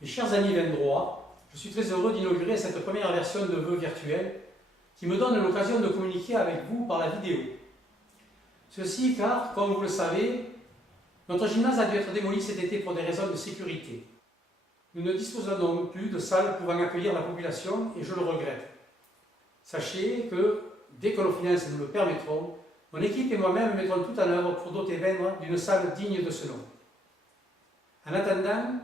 Mes chers amis Vendrois, je suis très heureux d'inaugurer cette première version de vœux virtuels qui me donne l'occasion de communiquer avec vous par la vidéo. Ceci car, comme vous le savez, notre gymnase a dû être démoli cet été pour des raisons de sécurité. Nous ne disposons donc plus de salles pouvant accueillir la population et je le regrette. Sachez que, dès que nos finances nous le permettront, mon équipe et moi-même mettrons tout en œuvre pour doter Vendre d'une salle digne de ce nom. En attendant,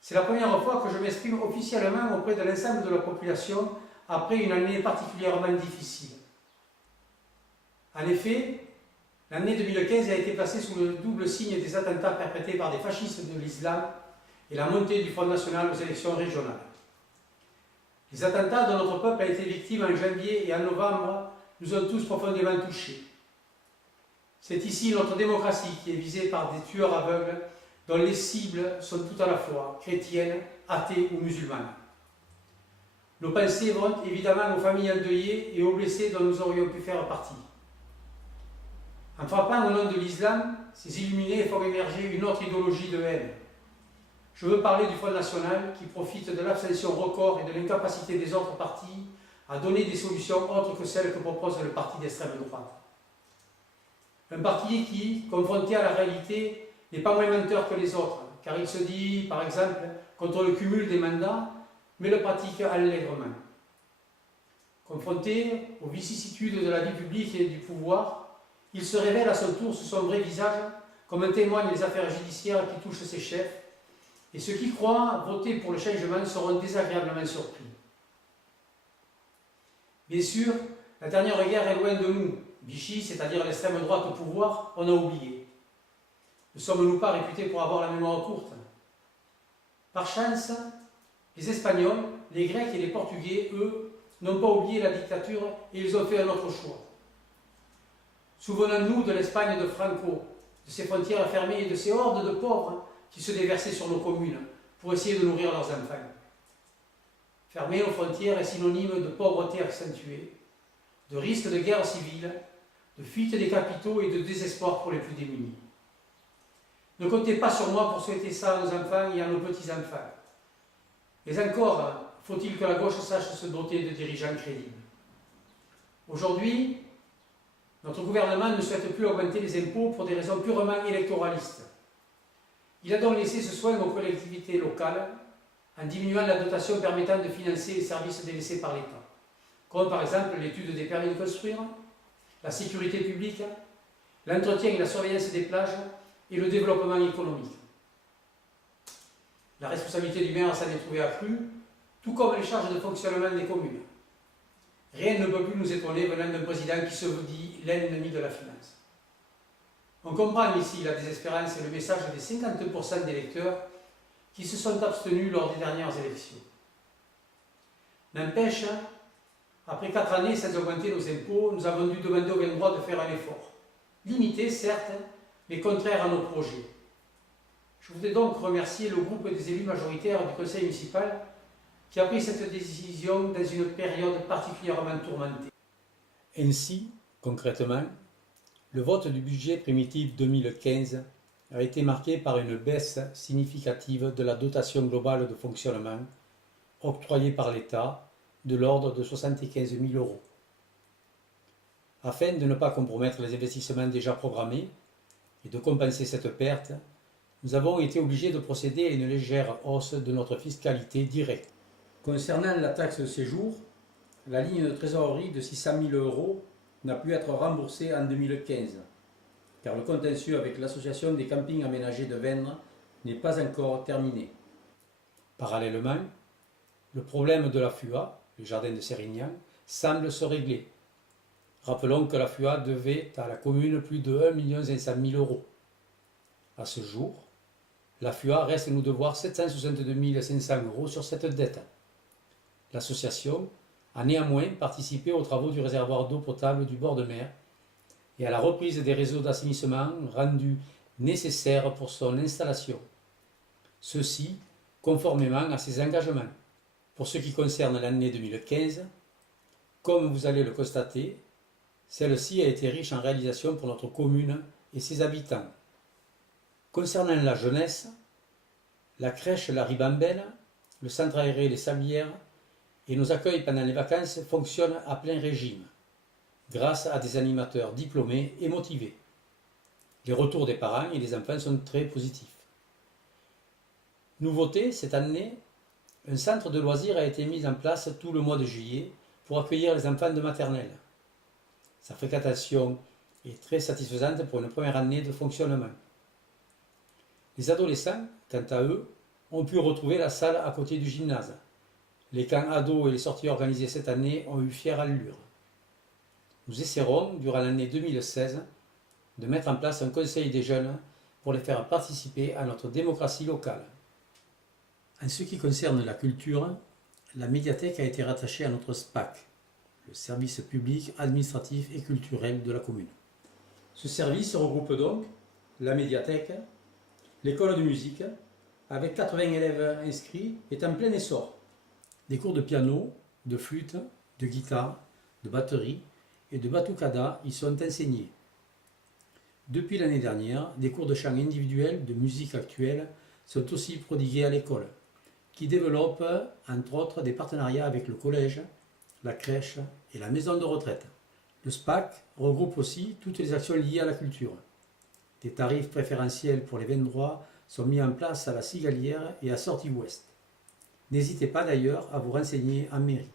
c'est la première fois que je m'exprime officiellement auprès de l'ensemble de la population après une année particulièrement difficile. En effet, l'année 2015 a été placée sous le double signe des attentats perpétrés par des fascistes de l'islam et la montée du Front National aux élections régionales. Les attentats dont notre peuple a été victime en janvier et en novembre nous ont tous profondément touchés. C'est ici notre démocratie qui est visée par des tueurs aveugles dont les cibles sont tout à la fois chrétiennes, athées ou musulmanes. Nos pensées vont évidemment aux familles endeuillées et aux blessés dont nous aurions pu faire partie. En frappant au nom de l'islam, ces illuminés font émerger une autre idéologie de haine. Je veux parler du Front National qui profite de l'abstention record et de l'incapacité des autres partis à donner des solutions autres que celles que propose le parti d'extrême droite. Un parti qui, confronté à la réalité, n'est pas moins menteur que les autres, car il se dit, par exemple, contre le cumul des mandats, mais le pratique allègrement. Confronté aux vicissitudes de la vie publique et du pouvoir, il se révèle à son tour sous son vrai visage, comme en témoignent les affaires judiciaires qui touchent ses chefs, et ceux qui croient voter pour le changement seront désagréablement surpris. Bien sûr, la dernière guerre est loin de nous. Vichy, c'est-à-dire l'extrême droite au pouvoir, on a oublié. Ne sommes-nous pas réputés pour avoir la mémoire courte? Par chance, les Espagnols, les Grecs et les Portugais, eux, n'ont pas oublié la dictature et ils ont fait un autre choix. Souvenons-nous de l'Espagne de Franco, de ses frontières fermées et de ces hordes de pauvres qui se déversaient sur nos communes pour essayer de nourrir leurs enfants. Fermer nos frontières est synonyme de pauvreté accentuée, de risque de guerre civile, de fuite des capitaux et de désespoir pour les plus démunis. Ne comptez pas sur moi pour souhaiter ça à nos enfants et à nos petits-enfants. Mais encore, faut-il que la gauche sache se doter de dirigeants crédibles. Aujourd'hui, notre gouvernement ne souhaite plus augmenter les impôts pour des raisons purement électoralistes. Il a donc laissé ce soin aux collectivités locales en diminuant la dotation permettant de financer les services délaissés par l'État, comme par exemple l'étude des permis de construire, la sécurité publique, l'entretien et la surveillance des plages et le développement économique. La responsabilité du maire s'en est trouvée accrue, tout comme les charges de fonctionnement des communes. Rien ne peut plus nous étonner venant d'un président qui se dit l'ennemi de la finance. On comprend ici la désespérance et le message des 50% d'électeurs qui se sont abstenus lors des dernières élections. N'empêche, après 4 années sans augmenter nos impôts, nous avons dû demander au Vendrois de faire un effort. Limité, certes, mais contraire à nos projets. Je voudrais donc remercier le groupe des élus majoritaires du conseil municipal qui a pris cette décision dans une période particulièrement tourmentée. Ainsi, concrètement, le vote du budget primitif 2015 a été marqué par une baisse significative de la dotation globale de fonctionnement octroyée par l'État de l'ordre de 75 000 €. Afin de ne pas compromettre les investissements déjà programmés et de compenser cette perte, nous avons été obligés de procéder à une légère hausse de notre fiscalité directe. Concernant la taxe de séjour, la ligne de trésorerie de 600 000 € n'a pu être remboursée en 2015, car le contentieux avec l'association des campings aménagés de Vendre n'est pas encore terminé. Parallèlement, le problème de la FUA, le jardin de Sérignan, semble se régler. Rappelons que la FUA devait à la commune plus de 1 500 000 €. À ce jour, la FUA reste nous devoir 762 500 € sur cette dette. L'association a néanmoins participé aux travaux du réservoir d'eau potable du bord de mer et à la reprise des réseaux d'assainissement rendus nécessaires pour son installation. Ceci conformément à ses engagements. Pour ce qui concerne l'année 2015, comme vous allez le constater, celle-ci a été riche en réalisations pour notre commune et ses habitants. Concernant la jeunesse, La crèche La Ribambelle, le centre aéré Les Sablières et nos accueils pendant les vacances fonctionnent à plein régime, grâce à des animateurs diplômés et motivés. Les retours des parents et des enfants sont très positifs. Nouveauté, cette année, un centre de loisirs a été mis en place tout le mois de juillet pour accueillir les enfants de maternelle. Sa fréquentation est très satisfaisante pour une première année de fonctionnement. Les adolescents, quant à eux, ont pu retrouver la salle à côté du gymnase. Les camps ados et les sorties organisées cette année ont eu fière allure. Nous essaierons, durant l'année 2016, de mettre en place un conseil des jeunes pour les faire participer à notre démocratie locale. En ce qui concerne la culture, la médiathèque a été rattachée à notre SPAC, le service public administratif et culturel de la commune. Ce service regroupe donc la médiathèque, l'école de musique, avec 80 élèves inscrits, est en plein essor. Des cours de piano, de flûte, de guitare, de batterie et de batucada y sont enseignés. Depuis l'année dernière, des cours de chant individuels de musique actuelle sont aussi prodigués à l'école, qui développe entre autres des partenariats avec le collège, la crèche et la maison de retraite. Le SPAC regroupe aussi toutes les actions liées à la culture. Des tarifs préférentiels pour les vins de droit sont mis en place à la Cigalière et à Sortie Ouest. N'hésitez pas d'ailleurs à vous renseigner en mairie.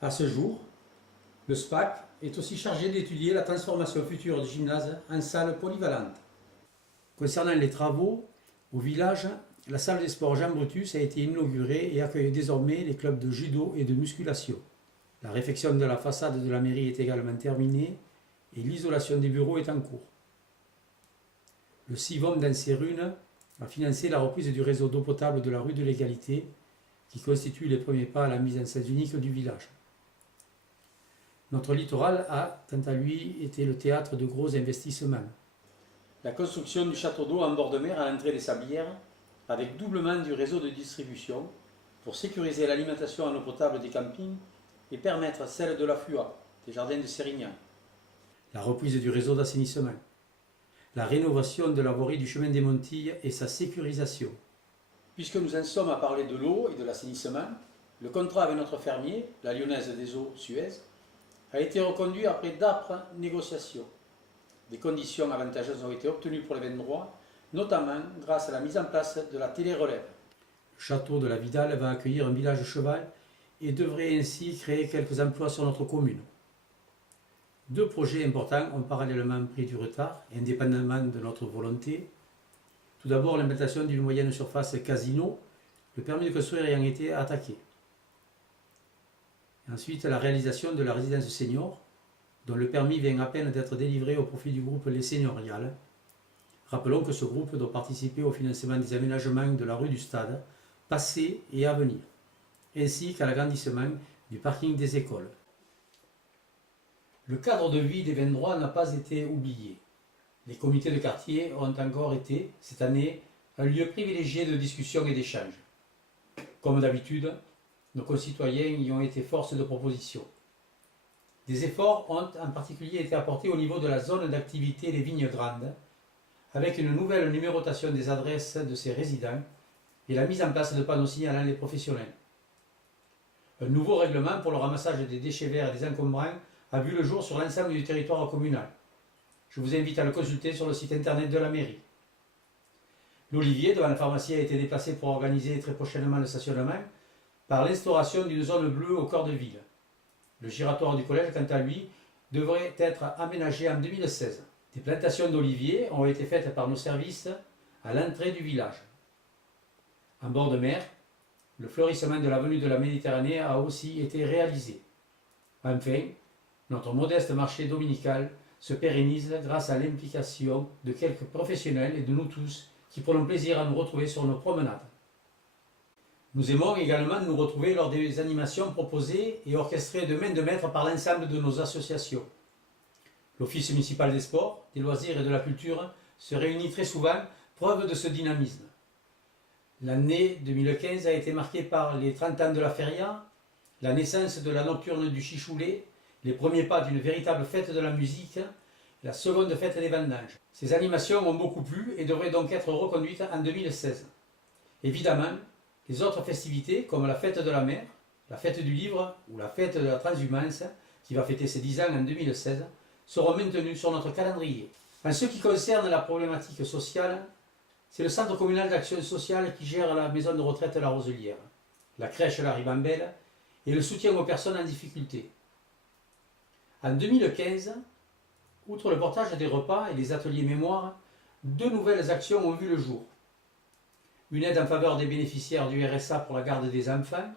À ce jour, le SPAC est aussi chargé d'étudier la transformation future du gymnase en salle polyvalente. Concernant les travaux, au village, la salle des sports Jean Brutus a été inaugurée et accueille désormais les clubs de judo et de musculation. La réfection de la façade de la mairie est également terminée et l'isolation des bureaux est en cours. Le CIVOM d'Anserune a financé la reprise du réseau d'eau potable de la rue de l'Égalité, qui constitue les premiers pas à la mise en scène unique du village. Notre littoral a, quant à lui, été le théâtre de gros investissements. La construction du château d'eau en bord de mer à l'entrée des Sablières, avec doublement du réseau de distribution, pour sécuriser l'alimentation en eau potable des campings et permettre celle de la FUA, des jardins de Sérignan. La reprise du réseau d'assainissement. La rénovation de la voirie du chemin des Montilles et sa sécurisation. Puisque nous en sommes à parler de l'eau et de l'assainissement, le contrat avec notre fermier, la Lyonnaise des Eaux Suez, a été reconduit après d'âpres négociations. Des conditions avantageuses ont été obtenues pour les vins de droit, notamment grâce à la mise en place de la télé-relève. Le château de la Vidal va accueillir un village cheval et devrait ainsi créer quelques emplois sur notre commune. Deux projets importants ont parallèlement pris du retard, indépendamment de notre volonté. Tout d'abord, l'implantation d'une moyenne surface casino, le permis de construire ayant été attaqué. Ensuite, la réalisation de la résidence senior, dont le permis vient à peine d'être délivré au profit du groupe Les Seigneuriales. Rappelons que ce groupe doit participer au financement des aménagements de la rue du Stade, passé et à venir, ainsi qu'à l'agrandissement du parking des écoles. Le cadre de vie des vins de droit n'a pas été oublié. Les comités de quartier ont encore été, cette année, un lieu privilégié de discussion et d'échange. Comme d'habitude, nos concitoyens y ont été force de proposition. Des efforts ont en particulier été apportés au niveau de la zone d'activité des Vignes Grandes, avec une nouvelle numérotation des adresses de ses résidents et la mise en place de panneaux signalant les professionnels. Un nouveau règlement pour le ramassage des déchets verts et des encombrants a vu le jour sur l'ensemble du territoire communal. Je vous invite à le consulter sur le site internet de la mairie. L'Olivier devant la pharmacie a été déplacé pour organiser très prochainement le stationnement par l'instauration d'une zone bleue au corps de ville. Le giratoire du collège, quant à lui, devrait être aménagé en 2016. Des plantations d'oliviers ont été faites par nos services à l'entrée du village. En bord de mer, le fleurissement de l'avenue de la Méditerranée a aussi été réalisé. Enfin, notre modeste marché dominical se pérennise grâce à l'implication de quelques professionnels et de nous tous qui prenons plaisir à nous retrouver sur nos promenades. Nous aimons également nous retrouver lors des animations proposées et orchestrées de main de maître par l'ensemble de nos associations. L'Office municipal des sports, des loisirs et de la culture se réunit très souvent, preuve de ce dynamisme. L'année 2015 a été marquée par les 30 ans de la feria, la naissance de la nocturne du Chichoulet, les premiers pas d'une véritable fête de la musique, la seconde fête des vendanges. Ces animations ont beaucoup plu et devraient donc être reconduites en 2016. Évidemment, les autres festivités, comme la fête de la mer, la fête du livre ou la fête de la transhumance, qui va fêter ses 10 ans en 2016, seront maintenues sur notre calendrier. En ce qui concerne la problématique sociale, c'est le Centre communal d'action sociale qui gère la maison de retraite La Roselière, la crèche La Ribambelle et le soutien aux personnes en difficulté. En 2015, outre le portage des repas et les ateliers mémoire, 2 nouvelles actions ont vu le jour. Une aide en faveur des bénéficiaires du RSA pour la garde des enfants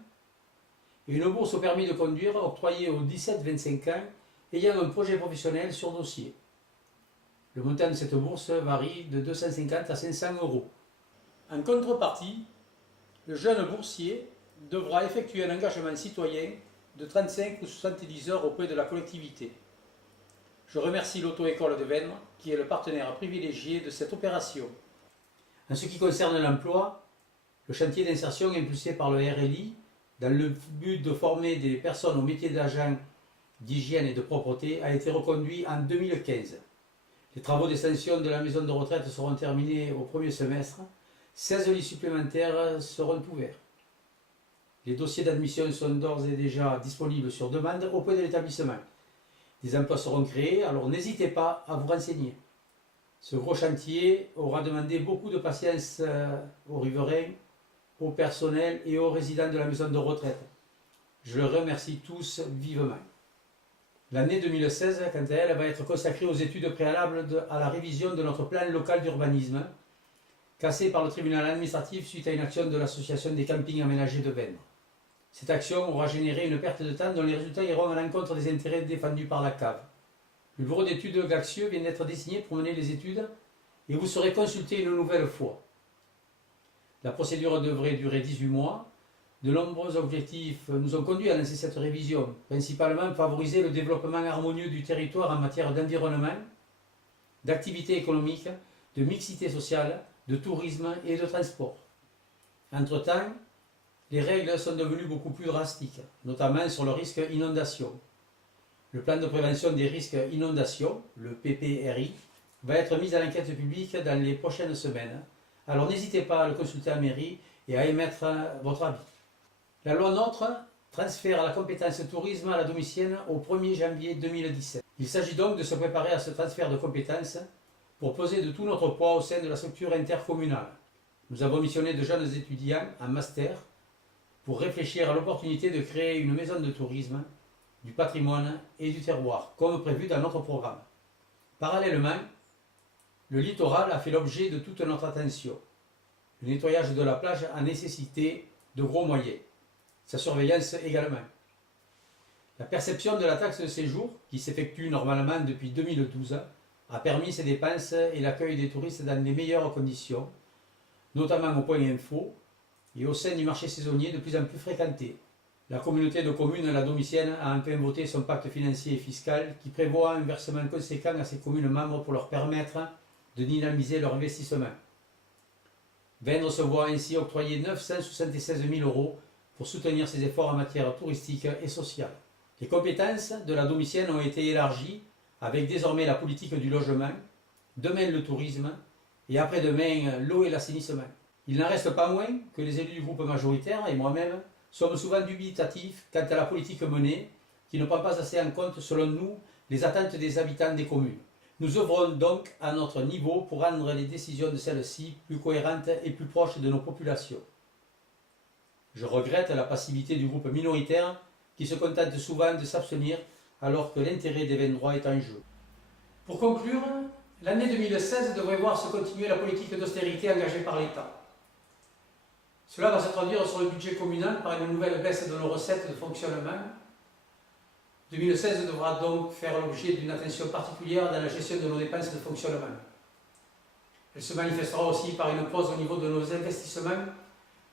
et une bourse au permis de conduire octroyée aux 17-25 ans ayant un projet professionnel sur dossier. Le montant de cette bourse varie de 250 à 500 euros. En contrepartie, le jeune boursier devra effectuer un engagement citoyen de 35 ou 70 heures auprès de la collectivité. Je remercie l'auto-école de Vènnes qui est le partenaire privilégié de cette opération. En ce qui concerne l'emploi, le chantier d'insertion impulsé par le RLI dans le but de former des personnes au métier d'agent d'hygiène et de propreté a été reconduit en 2015. Les travaux d'extension de la maison de retraite seront terminés au premier semestre. 16 lits supplémentaires seront ouverts. Les dossiers d'admission sont d'ores et déjà disponibles sur demande auprès de l'établissement. Des emplois seront créés, alors n'hésitez pas à vous renseigner. Ce gros chantier aura demandé beaucoup de patience aux riverains, au personnel et aux résidents de la maison de retraite. Je les remercie tous vivement. L'année 2016, quant à elle, va être consacrée aux études préalables à la révision de notre plan local d'urbanisme, cassé par le tribunal administratif suite à une action de l'association des campings aménagés de Vènes. Cette action aura généré une perte de temps dont les résultats iront à l'encontre des intérêts défendus par la CAV. Le bureau d'études Gaxieux vient d'être désigné pour mener les études et vous serez consulté une nouvelle fois. La procédure devrait durer 18 mois. De nombreux objectifs nous ont conduit à lancer cette révision, principalement favoriser le développement harmonieux du territoire en matière d'environnement, d'activité économique, de mixité sociale, de tourisme et de transport. Entre-temps, les règles sont devenues beaucoup plus drastiques, notamment sur le risque inondation. Le plan de prévention des risques inondation, le PPRI, va être mis à l'enquête publique dans les prochaines semaines. Alors n'hésitez pas à le consulter en mairie et à émettre votre avis. La loi NOTRe transfère la compétence tourisme à la Domitienne au 1er janvier 2017. Il s'agit donc de se préparer à ce transfert de compétences pour peser de tout notre poids au sein de la structure intercommunale. Nous avons missionné de jeunes étudiants en master pour réfléchir à l'opportunité de créer une maison de tourisme, du patrimoine et du terroir, comme prévu dans notre programme. Parallèlement, le littoral a fait l'objet de toute notre attention. Le nettoyage de la plage a nécessité de gros moyens. Sa surveillance également. La perception de la taxe de séjour, qui s'effectue normalement depuis 2012, a permis ces dépenses et l'accueil des touristes dans les meilleures conditions, notamment au point info et au sein du marché saisonnier de plus en plus fréquenté. La communauté de communes La Domitienne a enfin voté son pacte financier et fiscal qui prévoit un versement conséquent à ses communes membres pour leur permettre de dynamiser leur investissement. Vènes se voit ainsi octroyer 976 000 euros pour soutenir ses efforts en matière touristique et sociale. Les compétences de La Domitienne ont été élargies avec désormais la politique du logement, demain le tourisme et après-demain l'eau et l'assainissement. Il n'en reste pas moins que les élus du groupe majoritaire et moi-même sommes souvent dubitatifs quant à la politique menée qui ne prend pas assez en compte, selon nous, les attentes des habitants des communes. Nous œuvrons donc à notre niveau pour rendre les décisions de celles-ci plus cohérentes et plus proches de nos populations. Je regrette la passivité du groupe minoritaire qui se contente souvent de s'abstenir alors que l'intérêt des Vendrois est en jeu. Pour conclure, l'année 2016 devrait voir se continuer la politique d'austérité engagée par l'État. Cela va se traduire sur le budget communal par une nouvelle baisse de nos recettes de fonctionnement. 2016 devra donc faire l'objet d'une attention particulière dans la gestion de nos dépenses de fonctionnement. Elle se manifestera aussi par une pause au niveau de nos investissements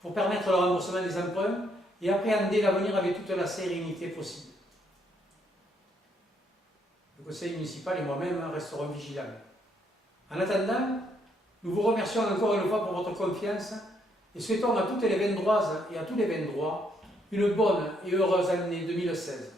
pour permettre le remboursement des emprunts et appréhender l'avenir avec toute la sérénité possible. Le conseil municipal et moi-même resterons vigilants. En attendant, nous vous remercions encore une fois pour votre confiance et souhaitons à toutes les Vendroises et à tous les Vendrois une bonne et heureuse année 2016.